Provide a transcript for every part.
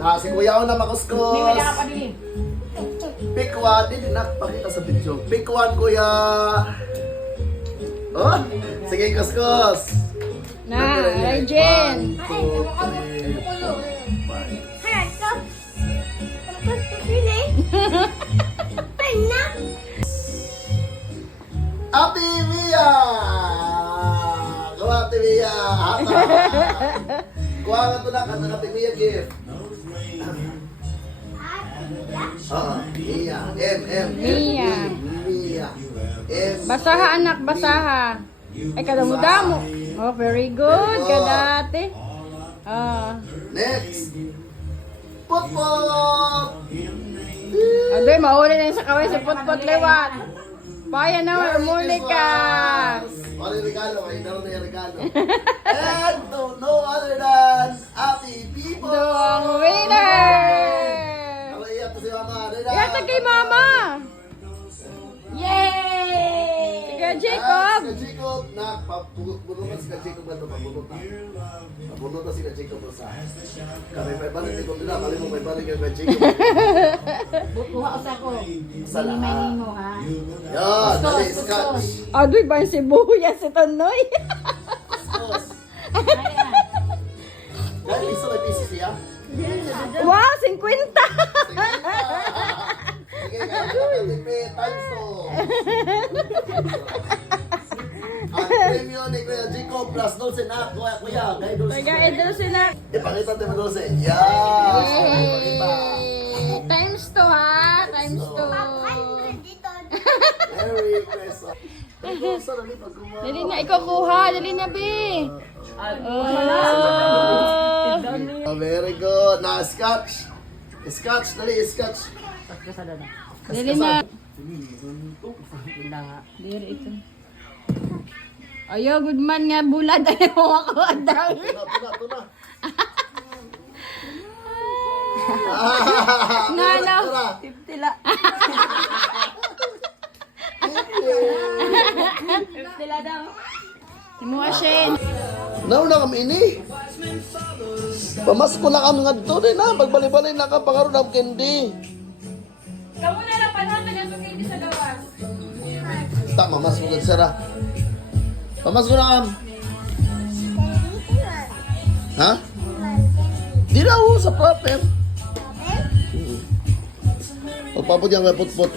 Si Kuya O na Hindi, makuskus. wala ka pa din. Pick one. Hindi nakapakita sa video. Pick one, Kuya. Oh, sige, kuskus. Na, Arjen. 1, 2, 3, 4, 5. Harap ko pili. Pena. Ate Mia! Go Ate Mia! Hata! Kuha ka ito na, kanta Ate Mia gift. Mia. Mia. Mia. M. Basaha anak, basaha. Ay, kadamo-damo. Oh, very good. Kadate. Ah. Next. Put-put! Adoy, mauli na yung sa kaway si Putput Lewat. Paya na, umuli ka. Ano yung regalo? Ay, naroon na yung regalo. And to no other than Ate People! Doang winner! Ako iyak to si Mama. Dada! Yata kay Mama. Yay! Sige, Jacob. Si Jacob na pabunutan si Jacob na ito. Pabunutan si Jacob sa kami may balik ni Jacob nila. Mali mo may balik yung Jacob. Kuha ko sa ko. Sa Hindi may lahat. nino, ha? Yan! Dali, scotch! Adoy, ba yung sibuyas si Tonoy? Sos! Ayan. Dahil iso may piso siya. Wow, 50! Sige, kaya natipid times 2. Ang premium ni Kuya Jacob plus 12 na kuya. Dahil 12. Taga-idol sila. Ipakita tayo 12. Yan! Yay! Times 2 ha? Times 2. Dito. Merry Christmas! Dali pagkumawa. Dali na, ikaw kuha. Dali na, be. Oh, very good. Na, scotch. Scotch, dali, scotch. Dali na. Hindi nga. Dali ito. Ayo, good man nga bulad. Ayaw mo ako adang. Tuna. Nga no. 50 la. 50 la daw. Timuha Shen. Nauna kami ini. Pamasko na kami nga dito din ha. Pagbali-bali na ka, pangaroon ng candy. Kamu na lang panahon na sa candy sa gawas. Tama, mas maganda sara. Pamasko na kam. Ha? Di na ho, sa proper. Pagpapot yan, may put-put.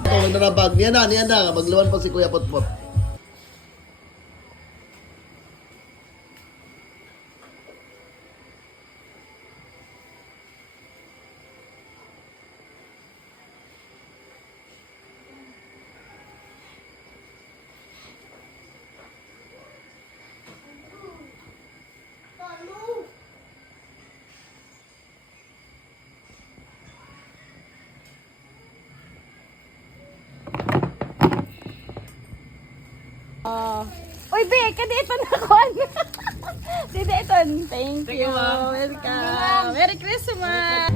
Ito, may narabag. Niyan na. Magluwan pa si Kuya Put-put. Uy, be, kadito na ko. Dito ito. Thank you. Welcome. Merry Christmas.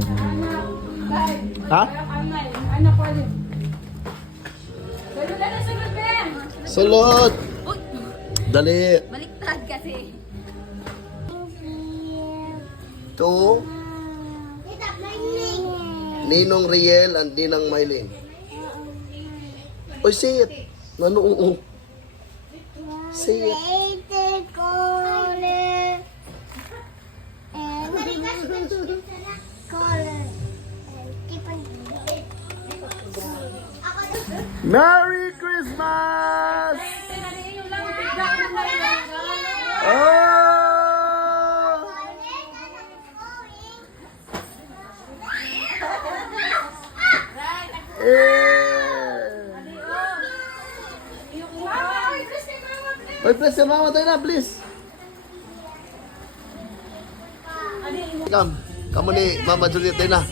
Ha? Anak ko ulit. Sunod na sunod, be. Sulod! Dali! Baliktad kasi. To Ninong Riel and Ninang Mylene. Oy, say it. Nanuo. Say it. Merry Christmas! Oh! Oy, please, yung mama tayo na, please. Come. Kamu ni Mama Juliet tayo na.